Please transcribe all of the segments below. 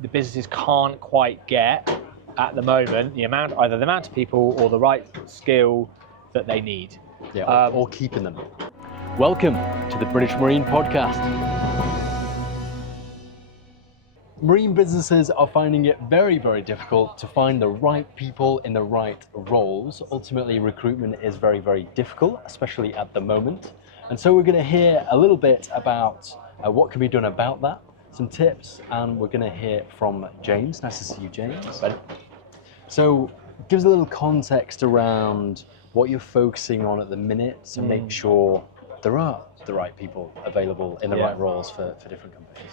the businesses can't quite get at the moment either the amount of people or the right skill that they need. Yeah, or keeping them. Welcome to the British Marine Podcast. Marine businesses are finding it very, very difficult to find the right people in the right roles. Ultimately, recruitment is very, very difficult, especially at the moment. And so we're going to hear a little bit about what can be done about that, some tips, and we're going to hear from James. Nice to see you, James. So give us a little context around what you're focusing on at the minute to make sure there are the right people available in the right roles for different companies.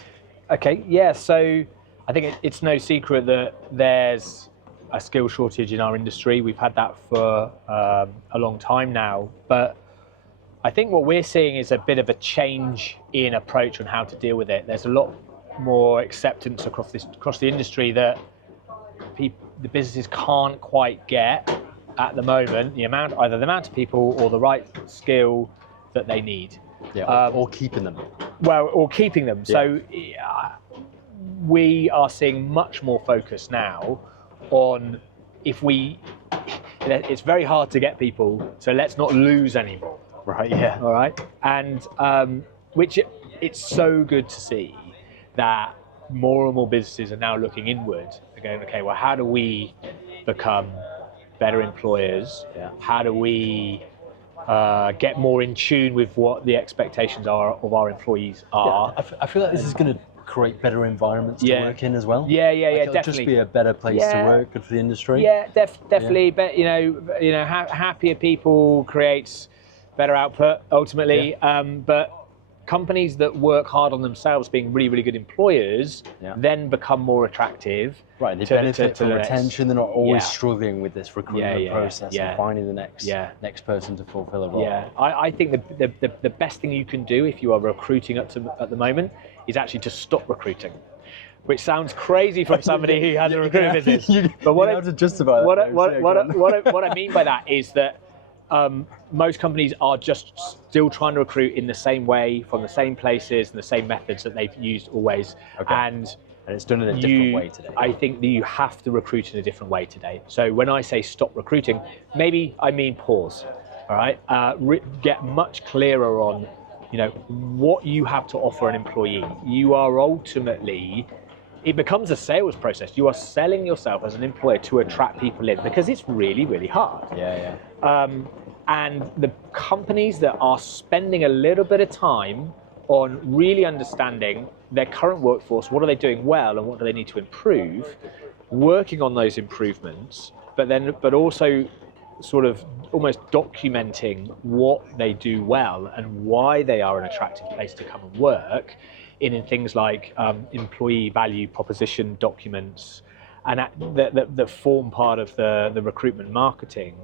Okay, yeah, so I think it's no secret that there's a skill shortage in our industry. We've had that for a long time now, but I think what we're seeing is a bit of a change in approach on how to deal with it. There's a lot more acceptance across the industry that the businesses can't quite get at the moment either the amount of people or the right skill that they need. Yeah, or keeping them. Well, or keeping them. Yeah. So we are seeing much more focus now on it's very hard to get people, so let's not lose any more. Right, yeah. All right. And it's so good to see that more and more businesses are now looking inward and going, okay, well, how do we become better employers? Yeah. How do we get more in tune with what the expectations are of our employees are? Yeah, I feel like this is going to create better environments to work in as well. Yeah, it'll definitely. Just be a better place to work, good for the industry. Yeah, definitely. Yeah. But happier people creates better output ultimately. Yeah. But companies that work hard on themselves, being really, really good employers, then become more attractive. Right, they benefit from retention. They're not always struggling with this recruitment process and finding the next person to fulfill a role. Yeah, I think the best thing you can do if you are recruiting at the moment is actually to stop recruiting, which sounds crazy from somebody who has a recruitment business. But what I mean by that is that most companies are just still trying to recruit in the same way, from the same places and the same methods that they've used always. Okay. And it's done in a different way today. I think that you have to recruit in a different way today. So when I say stop recruiting, maybe I mean pause. All right, get much clearer on, what you have to offer an employee. You are ultimately, it becomes a sales process. You are selling yourself as an employer to attract people in, because it's really, really hard. Yeah. And the companies that are spending a little bit of time on really understanding their current workforce, what are they doing well and what do they need to improve, working on those improvements, but also sort of almost documenting what they do well and why they are an attractive place to come and work in things like employee value proposition documents and that form part of the recruitment marketing.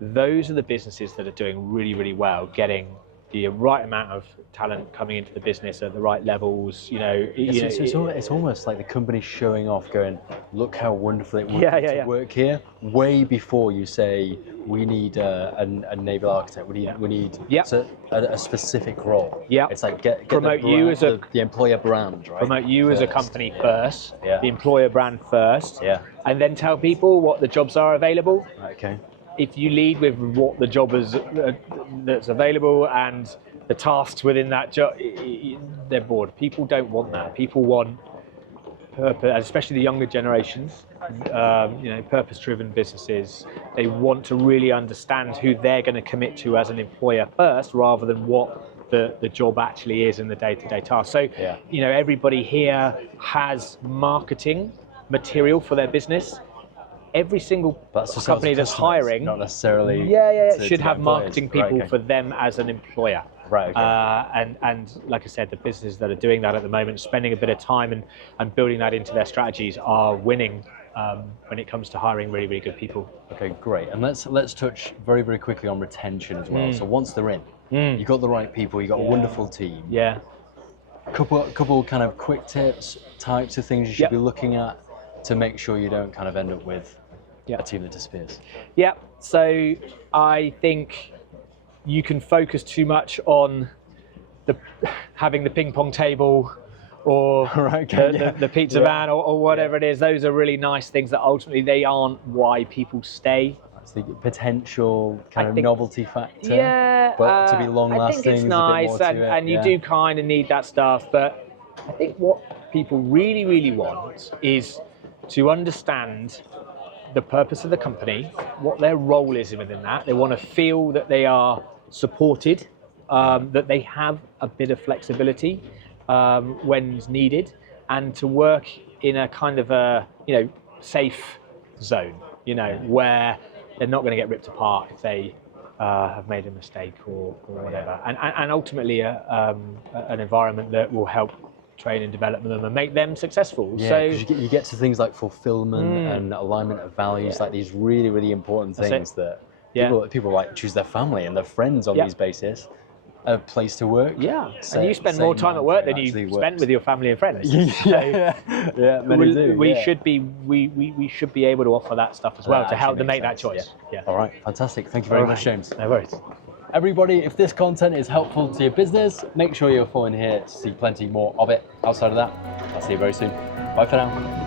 Those are the businesses that are doing really, really well, getting the right amount of talent coming into the business at the right levels. It's almost like the company showing off, going, look how wonderful it would be to work here, way before you say we need a naval architect, we need a specific role. Yeah, it's like get promote you as the employer brand, right? Promote you as a company first, the employer brand first, and then tell people what the jobs are available. Okay. If you lead with what the job is that's available and the tasks within that job, they're bored. People don't want that. People want purpose, especially the younger generations. Purpose-driven businesses. They want to really understand who they're going to commit to as an employer first, rather than what the job actually is in the day-to-day task. So, everybody here has marketing material for their business. Every single company that's hiring, not necessarily, should have marketing people for them as an employer. Right. Okay. And like I said, the businesses that are doing that at the moment, spending a bit of time and building that into their strategies, are winning when it comes to hiring really, really good people. Okay, great. And let's touch very, very quickly on retention as well. So once they're in, you've got the right people, you've got a wonderful team. Yeah. Couple kind of quick tips, types of things you should be looking at to make sure you don't kind of end up with a team that disappears. Yeah, so I think you can focus too much on having the ping pong table or Right, okay, the pizza van or whatever it is. Those are really nice things that ultimately they aren't why people stay. That's the potential kind of think- novelty factor. Yeah, But to be long I lasting think it's is nice, a bit more to it. and you do kind of need that stuff. But I think what people really, really want is to understand the purpose of the company, what their role is within that. They want to feel that they are supported, that they have a bit of flexibility when needed, and to work in a kind of a safe zone, where they're not going to get ripped apart if they have made a mistake or whatever, and ultimately an environment that will help train and develop them and make them successful. Yeah, so 'cause you get to things like fulfillment and alignment of values, like these really, really important things that people like choose their family and their friends on these basis. A place to work. Yeah, and you spend more time at work than you spend with your family and friends. Many do. We should be able to offer that stuff as well to help them make that choice. Yeah. All right, fantastic. Thank you very much, James. No worries. Everybody, if this content is helpful to your business, make sure you're following here to see plenty more of it. Outside of that, I'll see you very soon. Bye for now.